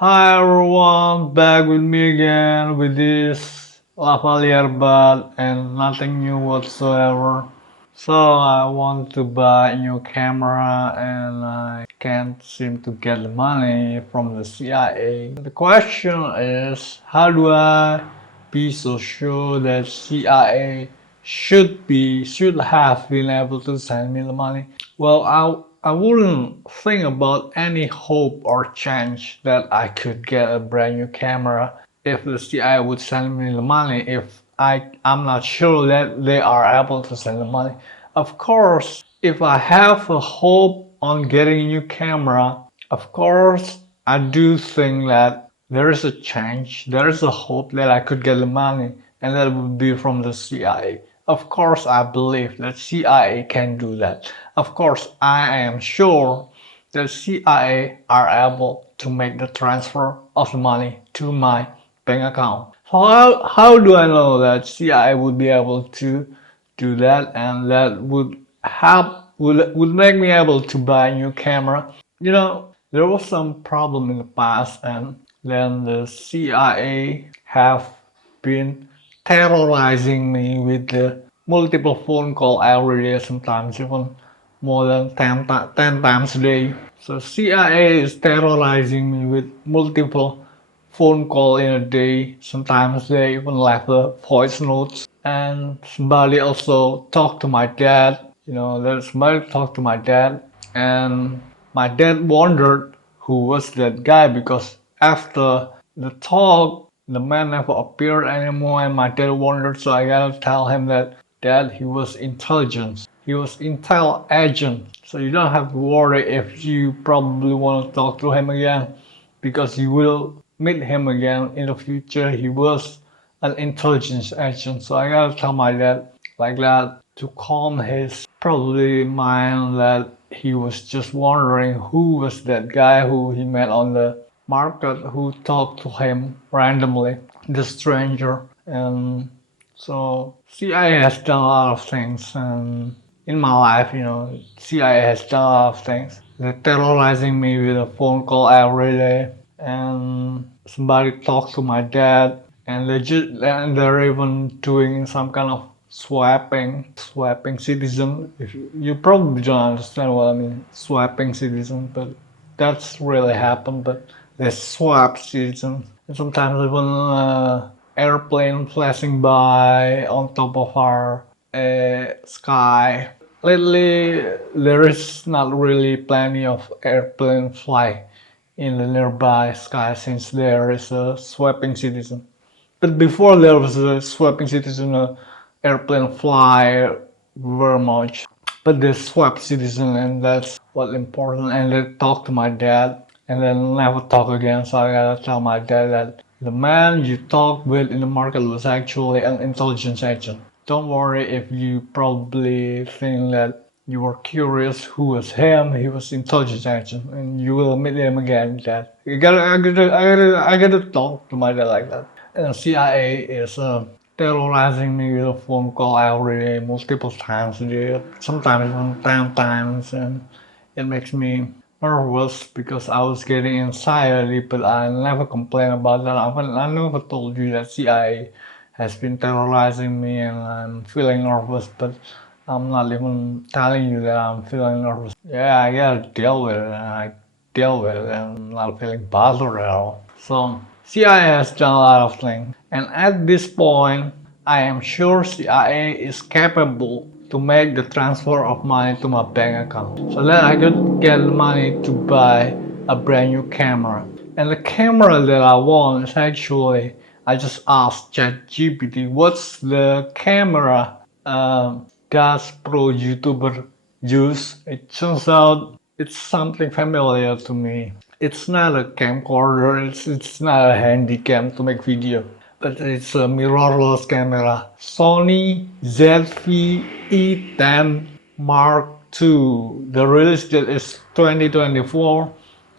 Hi everyone, back with me again with this lavalier bud and nothing new whatsoever. So I want to buy a new camera and I can't seem to get the money from the CIA. The question is, how do I be so sure that CIA should have been able to send me the money? Well, I wouldn't think about any hope or chance that I could get a brand new camera if the CIA would send me the money if I'm not sure that they are able to send the money. Of course, if I have a hope on getting a new camera, of course I do think that there is a chance, there is a hope that I could get the money and that would be from the CIA. Of course I believe that CIA can do that. Of course I am sure that CIA are able to make the transfer of the money to my bank account. So how do I know that CIA would be able to do that and that would make me able to buy a new camera? There was some problem in the past and then the CIA have been terrorizing me with the multiple phone call every day, sometimes even more than 10 times a day. So CIA is terrorizing me with multiple phone call in a day. Sometimes they even left the voice notes. And somebody also talked to my dad. There's somebody talked to my dad, and my dad wondered who was that guy because after the talk, the man never appeared anymore, and my dad wondered. So I gotta tell him that he was intelligence. He was intel agent. So you don't have to worry if you probably want to talk to him again because you will meet him again in the future. He was an intelligence agent. So I gotta tell my dad like that to calm his probably mind that he was just wondering who was that guy who he met on the market who talked to him randomly, the stranger. And so CIA has done a lot of things, and in my life, CIA has done a lot of things. They're terrorizing me with a phone call every day, and somebody talks to my dad, and they're even doing some kind of swapping citizen. If you probably don't understand what I mean, swapping citizen, but that's really happened. But they swap citizens, and sometimes even airplane flashing by on top of our sky. Lately, there is not really plenty of airplane fly in the nearby sky since there is a swapping citizen. But before there was a swapping citizen, airplane fly very much. But they swapped citizen, and that's what important. And they talked to my dad, and then never talk again. So I gotta tell my dad that the man you talked with in the market was actually an intelligence agent. Don't worry if you probably think that you were curious who was him. He was intelligence agent, and you will meet him again. That I gotta talk to my dad like that. And CIA is terrorizing me with a phone call every day, multiple times a day, sometimes even 10 times, and it makes me nervous because I was getting anxiety, but I never complain about that. I never told you that CIA has been terrorizing me and I'm feeling nervous, but I'm not even telling you that I'm feeling nervous. Yeah, I gotta deal with it, and I deal with it, and I'm not feeling bothered at all. So, CIA has done a lot of things, and at this point, I am sure CIA is capable to make the transfer of money to my bank account so that I could get money to buy a brand new camera. And the camera that I want is actually, I just asked ChatGPT, what's the camera does pro YouTuber use? It turns out it's something familiar to me. It's not a camcorder, it's not a handy cam to make video, but it's a mirrorless camera. Sony ZV-E10 Mark II. The release date is 2024,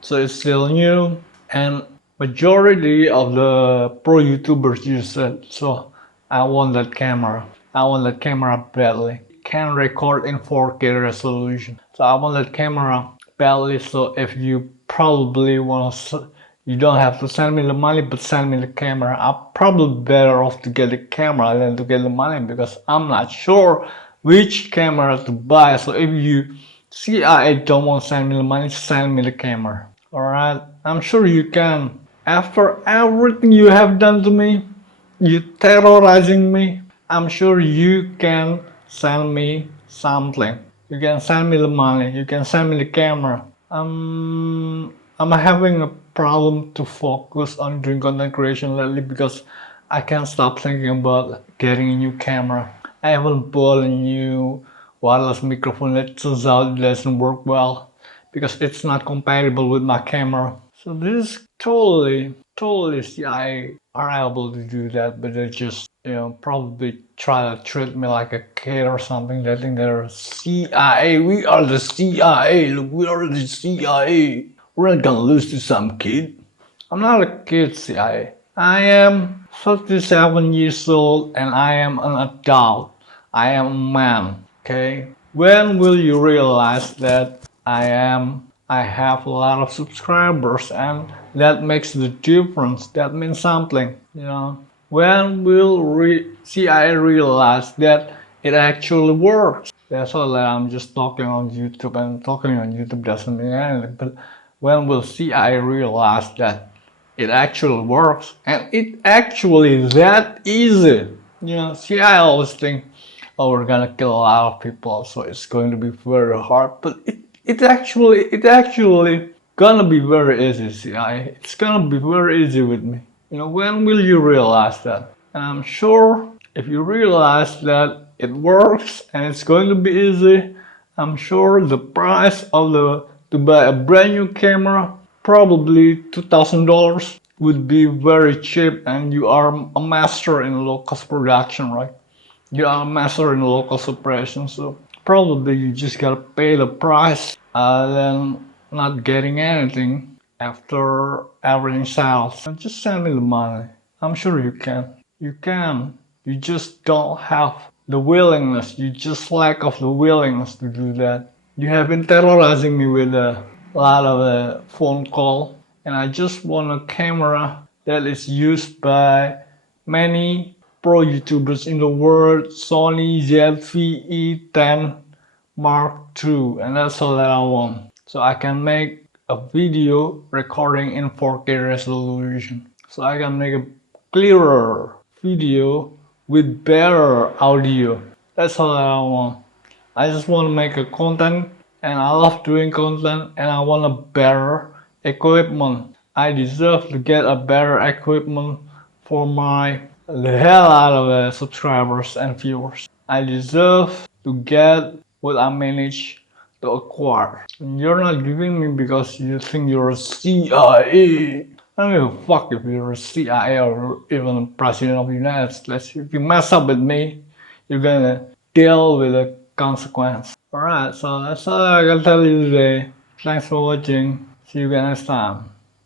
so it's still new, and majority of the pro YouTubers use it. So I want that camera. I want that camera badly. Can record in 4K resolution. So I want that camera badly. So if you probably want to You don't have to send me the money, but send me the camera. I'm probably better off to get the camera than to get the money because I'm not sure which camera to buy. So if you CIA don't want to send me the money, send me the camera. Alright, I'm sure you can. After everything you have done to me, you terrorizing me, I'm sure you can send me something. You can send me the money, you can send me the camera. I'm having a problem to focus on doing content creation lately because I can't stop thinking about getting a new camera. I haven't bought a new wireless microphone that turns out it doesn't work well because it's not compatible with my camera. So this is totally CIA are able to do that, but they just probably try to treat me like a kid or something. They think they're CIA. We are the CIA. Look, we are the CIA. We're not gonna lose to some kid. I'm not a kid, CIA. I am 37 years old and I am an adult. I am a man. Okay? When will you realize that I have a lot of subscribers and that makes the difference? That means something, you know. When will CIA realize that it actually works? That's all that I'm just talking on YouTube, and talking on YouTube doesn't mean anything. But when will CIA realize that it actually works and it actually that easy? You know, see, I always think, oh, we're gonna kill a lot of people, so it's going to be very hard. But it actually gonna be very easy. See, it's gonna be very easy with me. You know, when will you realize that? And I'm sure if you realize that it works and it's going to be easy, I'm sure the price of the to buy a brand new camera, probably $2,000, would be very cheap, and you are a master in low cost production, right? You are a master in local suppression, so probably you just gotta pay the price than not getting anything after everything sells. And just send me the money. I'm sure you can. You can. You just don't have the willingness. You just lack of the willingness to do that. You have been terrorizing me with a lot of phone call, and I just want a camera that is used by many pro YouTubers in the world, Sony ZV-E10 Mark II, and that's all that I want. So I can make a video recording in 4K resolution. So I can make a clearer video with better audio. That's all that I want. I just want to make a content, and I love doing content, and I want a better equipment. I deserve to get a better equipment for the hell out of subscribers and viewers. I deserve to get what I managed to acquire. And you're not giving me because you think you're a CIA. I don't give a fuck if you're a CIA or even a president of the United States. If you mess up with me, you're gonna deal with the consequence. Alright, so that's all I can tell you today. Thanks for watching. See you again next time.